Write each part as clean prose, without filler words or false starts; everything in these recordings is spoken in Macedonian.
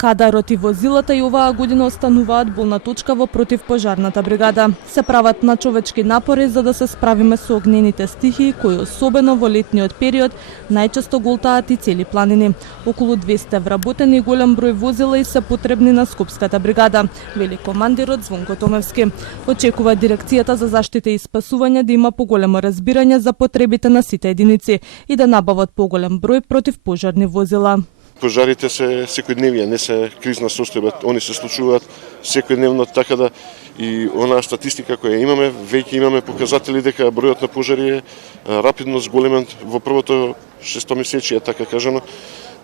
Кадарот и возилата и оваа година остануваат болна точка во противпожарната бригада. Се прават на човечки напори за да се справиме со огнените стихии кои особено во летниот период најчесто голтаат и цели планини. Околу 200 вработени и голем број возила и се потребни на Скопската бригада, вели командирот Звонко Томевски. Очекува дирекцијата за заштита и спасување да има поголемо разбирање за потребите на сите единици и да набават поголем број противпожарни возила. Пожарите се секојдневие, не се кризна состојба, они се случуваат секојдневно, така да и онаа статистика која имаме, веќе имаме показатели дека бројот на пожари е рапидно зголемен во првото 6 месечие, така кажано.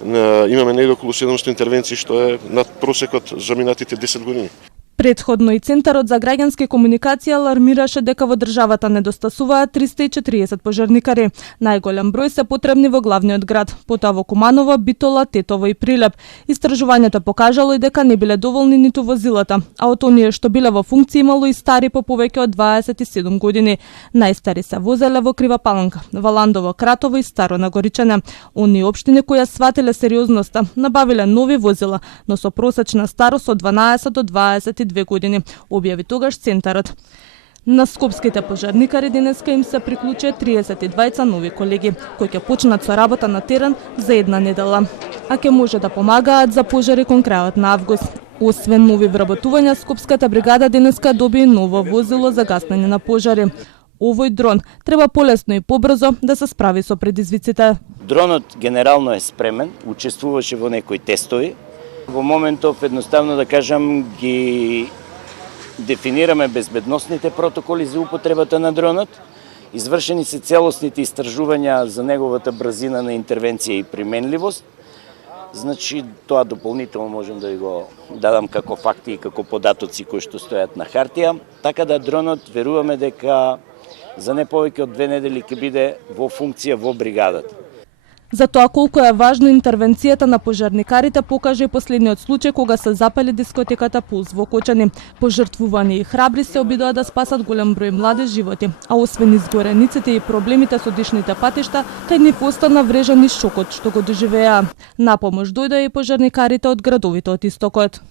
Имаме негде околу 700 интервенции, што е над просекот за минатите 10 години. Предходно и Центарот за граѓански комуникација алармираше дека во државата недостасуваат 340 пожарникари. Најголем број се потребни во главниот град, потоа во Куманово, Битола, Тетово и Прилеп. Истражувањето покажало и дека не биле доволни ниту возилата, а од оние што биле во функција имало и стари по повеќе од 27 години. Најстари се возеле во Крива Паланка, Валандово, Кратово и Старо Нагоричане. Оние општини кои сватиле сериозноста набавиле нови возила, но со просечна старост од 12 до 22 години, објави тогаш Центарот. На скопските пожарникари денеска им се приклучи 32 нови колеги, кои ќе почнат со работа на терен за една недела, а ќе може да помагаат за пожари кон крајот на август. Освен нови вработувања, Скопската бригада денеска доби ново возило за гаснење на пожари. Овој дрон треба полесно и побрзо да се справи со предизвиците. Дронот генерално е спремен, учествуваше во некои тестови. Во моментов, едноставно да кажам, ги дефинираме безбедносните протоколи за употребата на дронот. Извршени се целосните истражувања за неговата брзина на интервенција и применливост. Значи, тоа дополнително можем да го дадам како факти и како податоци кои што стојат на хартија. Така да дронот веруваме дека за не повеќе од 2 недели ќе биде во функција во бригадата. За тоа колку е важна интервенцијата на пожарникарите покаже и последниот случај кога се запали дискотеката Пулс во Кочани. Пожртвувани и храбри се обидоа да спасат голем број млади животи, а освен изгорениците и проблемите со дишните патишта, кај нив остана врежан и шокот што го доживеа. На помош дојдоа и пожарникарите од градовите од истокот.